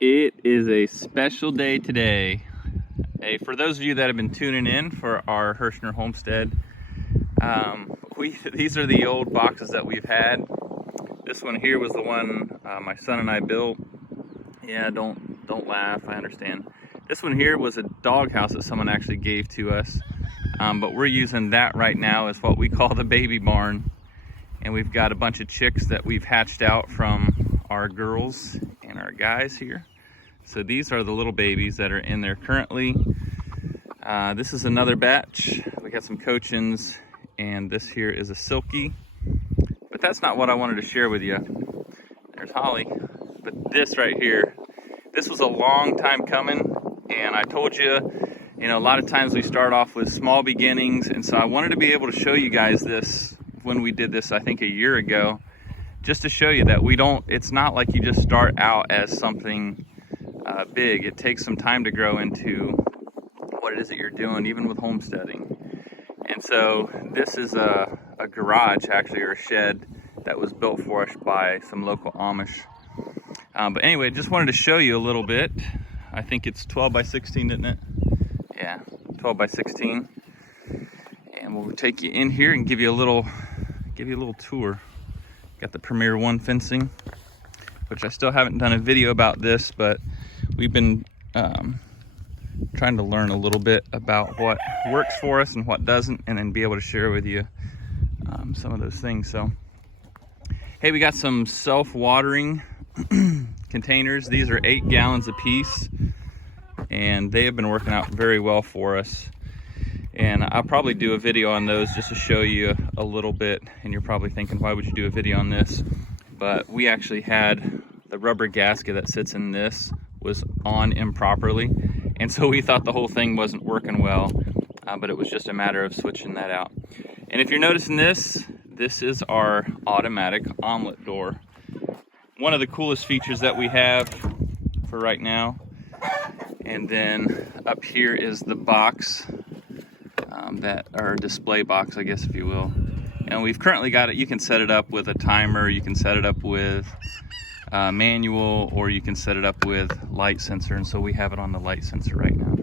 It is a special day today. Hey, for those of you that have been tuning in for our Hirschner homestead, these are the old boxes that we've had. This one here was the one my son and I built. Yeah, don't laugh, I understand. This one here was a dog house that someone actually gave to us, but we're using that right now as what we call the baby barn. And we've got a bunch of chicks that we've hatched out from our girls and our guys here. So these are the little babies that are in there currently. This is another batch. We got some Cochins, and this here is a Silky. But that's not what I wanted to share with you. There's Holly. But this right here, this was a long time coming. And I told you, a lot of times we start off with small beginnings. And so I wanted to be able to show you guys this when we did this, I think a year ago, just to show you that it's not like you just start out as something big. It takes some time to grow into what it is that you're doing, even with homesteading. And so this is a garage, actually, or a shed that was built for us by some local Amish. But anyway, just wanted to show you a little bit. I think it's 12 by 16, isn't it? Yeah, 12 by 16. And we'll take you in here and give you a little tour. Got the Premier One fencing, which I still haven't done a video about this, but we've been trying to learn a little bit about what works for us and what doesn't, and then be able to share with you some of those things. So, hey, we got some self-watering containers. These are 8 gallons a piece, and they have been working out very well for us. And I'll probably do a video on those just to show you a little bit. And you're probably thinking, why would you do a video on this? But we actually had the rubber gasket that sits in this was on improperly. And so we thought the whole thing wasn't working well, but it was just a matter of switching that out. And if you're noticing this is our automatic omelet door. One of the coolest features that we have for right now. And then up here is the box. That our display box, I guess, if you will. And we've currently got it. You can set it up with a timer, you can set it up with manual, or you can set it up with light sensor. And so we have it on the light sensor right now.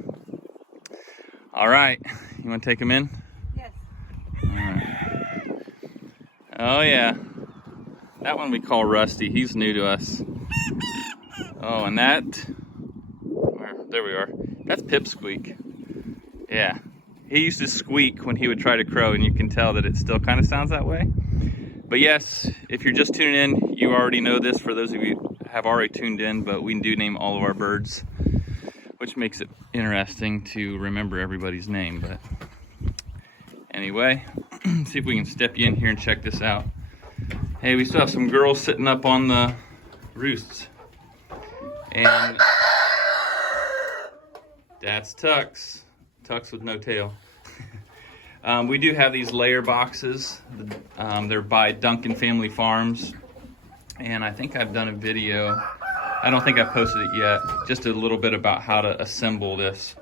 All right, you want to take them in? Yes. All right. Oh yeah, that one we call Rusty. He's new to us. Oh, and there we are. That's Pipsqueak. Yeah. He used to squeak when he would try to crow, and you can tell that it still kind of sounds that way. But yes, if you're just tuning in, you already know this. For those of you who have already tuned in, but we do name all of our birds, which makes it interesting to remember everybody's name. But anyway, see if we can step you in here and check this out. Hey, we still have some girls sitting up on the roosts. And that's Tux. Tux with no tail. We do have these layer boxes. They're by Duncan Family Farms. And I think I've done a video. I don't think I've posted it yet. Just a little bit about how to assemble this.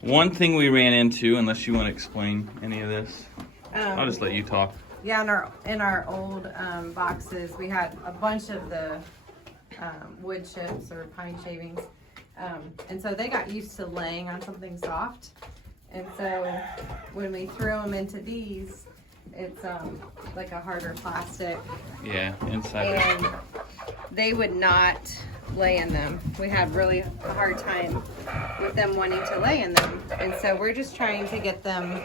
One thing we ran into, unless you want to explain any of this, I'll just let you talk. Yeah, in our old boxes, we had a bunch of the wood chips or pine shavings. And so they got used to laying on something soft. And so when we threw them into these, it's like a harder plastic. Yeah, inside. And they would not lay in them. We had really a hard time with them wanting to lay in them. And so we're just trying to get them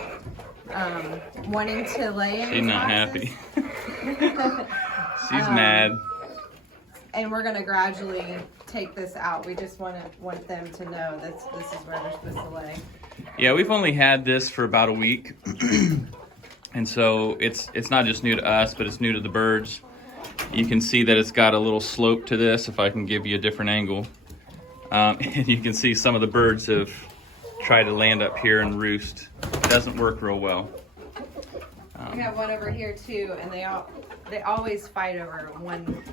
wanting to lay in. She's not happy. She's mad. And we're going to gradually take this out. We just want them to know that this is where they're supposed to lay. Yeah, we've only had this for about a week. And so it's not just new to us, but it's new to the birds. You can see that it's got a little slope to this, if I can give you a different angle. And you can see some of the birds have tried to land up here and roost. It doesn't work real well. We have one over here too, and they always fight over one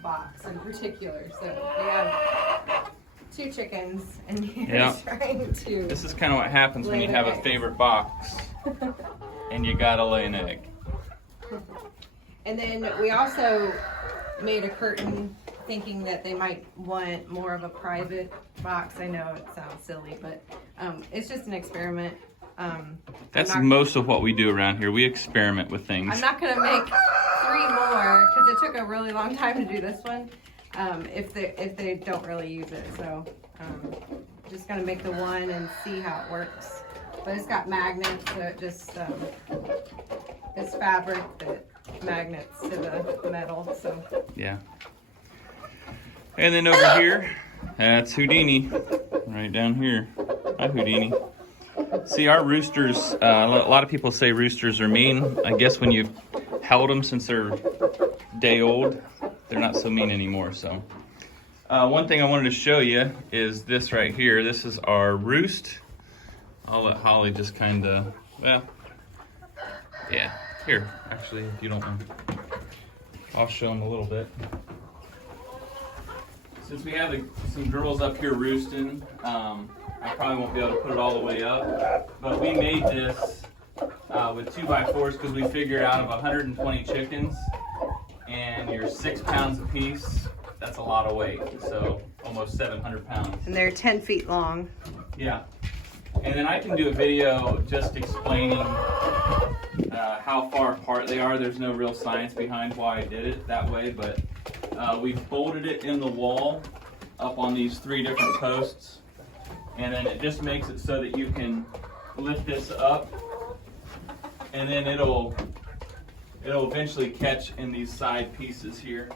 box in particular. So we have 2 chickens, and you're trying to. This is kind of what happens when you have a favorite box, and you gotta lay an egg. And then we also made a curtain thinking that they might want more of a private box. I know it sounds silly, but it's just an experiment. That's most of what we do around here. We experiment with things. I'm not gonna make 3 more because it took a really long time to do this one. If they don't really use it, so just gonna make the one and see how it works. But it's got magnets, so it just it's fabric that magnets to the metal. So yeah. And then over here, that's Houdini, right down here. Hi, Houdini. See, our roosters, a lot of people say roosters are mean. I guess when you've held them since they're day old, they're not so mean anymore. So one thing I wanted to show you is this right here. This is our Roost. I'll let Holly just kind of, well, yeah. Here, actually, if you don't mind, I'll show them a little bit. Since we have some girls up here roosting, I probably won't be able to put it all the way up, but we made this with 2x4s because we figured out of 120 chickens, and you're 6 pounds a piece, that's a lot of weight, so almost 700 pounds. and they're 10 feet long. Yeah, and then I can do a video just explaining how far apart they are. There's no real science behind why I did it that way, but we've bolted it in the wall up on these 3 different posts, and then it just makes it so that you can lift this up, and then it'll eventually catch in these side pieces here,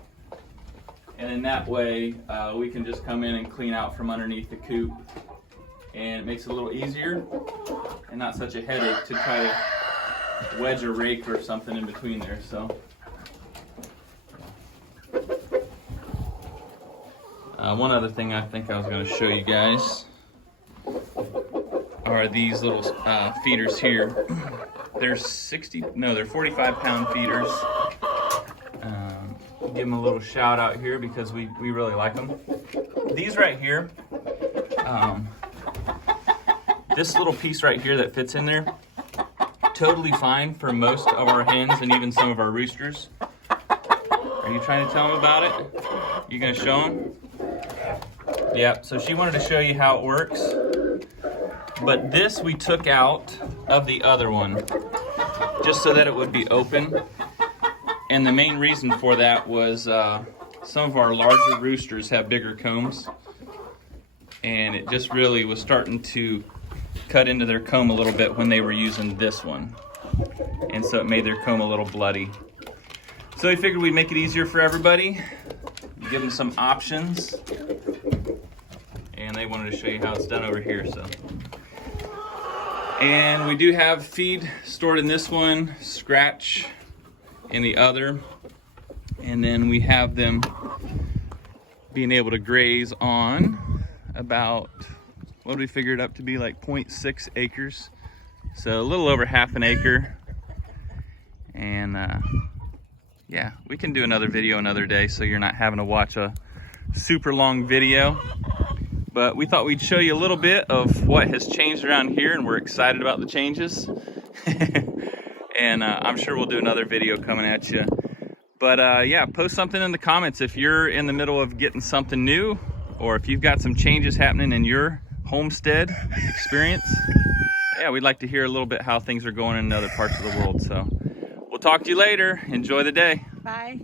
and then that way we can just come in and clean out from underneath the coop, and it makes it a little easier and not such a headache to try to wedge a rake or something in between there. So one other thing I think I was going to show you guys are these little feeders here. They're 45-pound feeders. Give them a little shout out here because we really like them. These right here, this little piece right here that fits in there, totally fine for most of our hens and even some of our roosters. Are you trying to tell them about it? You gonna show them? Yeah, so she wanted to show you how it works. But this we took out of the other one just so that it would be open. And the main reason for that was some of our larger roosters have bigger combs, and it just really was starting to cut into their comb a little bit when they were using this one, and so it made their comb a little bloody. So we figured we'd make it easier for everybody, give them some options, and they wanted to show you how it's done over here. So, and we do have feed stored in this one, scratch in the other, and then we have them being able to graze on about, what do we figure it up to be, like 0.6 acres, so a little over half an acre. And yeah, we can do another video another day so you're not having to watch a super long video, but we thought we'd show you a little bit of what has changed around here, and we're excited about the changes. And I'm sure we'll do another video coming at you. But yeah, post something in the comments if you're in the middle of getting something new, or if you've got some changes happening in your homestead experience. Yeah, we'd like to hear a little bit how things are going in other parts of the world. So we'll talk to you later. Enjoy the day. Bye.